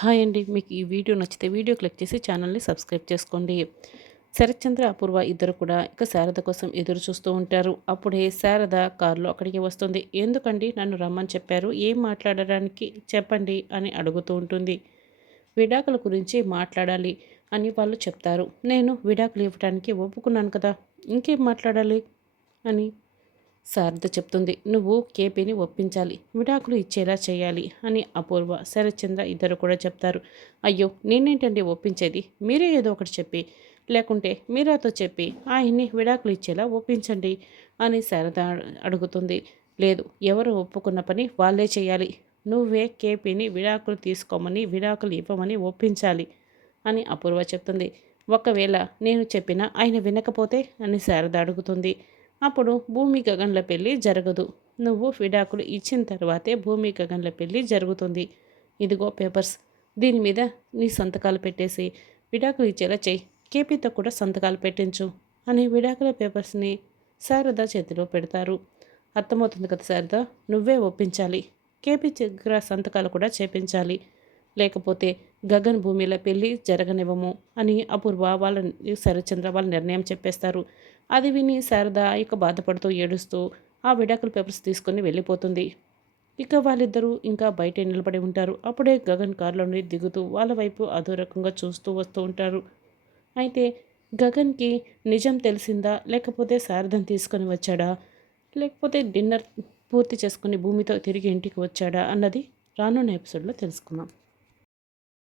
Hi అండి. మీకు ఈ వీడియో నచ్చితే వీడియో క్లిక్ చేసి ఛానల్ని సబ్స్క్రైబ్ చేసుకోండి. శరత్చంద్ర, అపూర్వ ఇద్దరు కూడా ఇక శారద కోసం ఎదురు చూస్తూ ఉంటారు. అప్పుడే శారద కారులో అక్కడికి వస్తుంది. ఎందుకండి నన్ను రమ్మని చెప్పారు, ఏం మాట్లాడడానికి చెప్పండి అని అడుగుతూ ఉంటుంది. విడాకుల గురించి మాట్లాడాలి అని వాళ్ళు చెప్తారు. నేను విడాకులు ఇవ్వడానికి ఒప్పుకున్నాను కదా, ఇంకేం మాట్లాడాలి అని శారద చెప్తుంది. నువ్వు కేపీని ఒప్పించాలి, విడాకులు ఇచ్చేలా చేయాలి అని అపూర్వ, శరత్చంద్ర ఇద్దరు కూడా చెప్తారు. అయ్యో నేనేంటండి ఒప్పించేది, మీరే ఏదో ఒకటి చెప్పి, లేకుంటే మీరాతో చెప్పి ఆయన్ని విడాకులు ఇచ్చేలా ఒప్పించండి అని శారద అడుగుతుంది. లేదు, ఎవరు ఒప్పుకున్న పని వాళ్ళే చేయాలి. నువ్వే కేపీని విడాకులు తీసుకోమని, విడాకులు ఇవ్వమని ఒప్పించాలి అని అపూర్వ చెప్తుంది. ఒకవేళ నేను చెప్పినా ఆయన వినకపోతే అని శారద అడుగుతుంది. అప్పుడు భూమి గగన్ల పెళ్ళి జరగదు. నువ్వు విడాకులు ఇచ్చిన తర్వాతే భూమి గగన్ల పెళ్ళి జరుగుతుంది. ఇదిగో పేపర్స్, దీని మీద నీ సంతకాలు పెట్టేసి విడాకులు ఇచ్చేలా చెయ్యి, కేపీతో కూడా సంతకాలు పెట్టించు అని విడాకుల పేపర్స్ని శారద చేతిలో పెడతారు. అర్థమవుతుంది కదా శారద, నువ్వే ఒప్పించాలి, కేపీ దగ్గర సంతకాలు కూడా చేపించాలి, లేకపోతే గగన్ భూమిల పెళ్ళి జరగనివ్వము అని అపూర్వ వాళ్ళ శరత్చంద్ర వాళ్ళ నిర్ణయం చెప్పేస్తారు. అది విని శారద ఇక బాధపడుతూ ఏడుస్తూ ఆ విడాకుల పేపర్స్ తీసుకొని వెళ్ళిపోతుంది. ఇక వాళ్ళిద్దరూ ఇంకా బయటే నిలబడి ఉంటారు. అప్పుడే గగన్ కారులో నుండి దిగుతూ వాళ్ళ వైపు అదో రకంగా చూస్తూ వస్తూ ఉంటారు. అయితే గగన్కి నిజం తెలిసిందా, లేకపోతే శారదను తీసుకొని వచ్చాడా, లేకపోతే డిన్నర్ పూర్తి చేసుకుని భూమితో తిరిగి ఇంటికి వచ్చాడా అన్నది రానున్న ఎపిసోడ్లో తెలుసుకుందాం.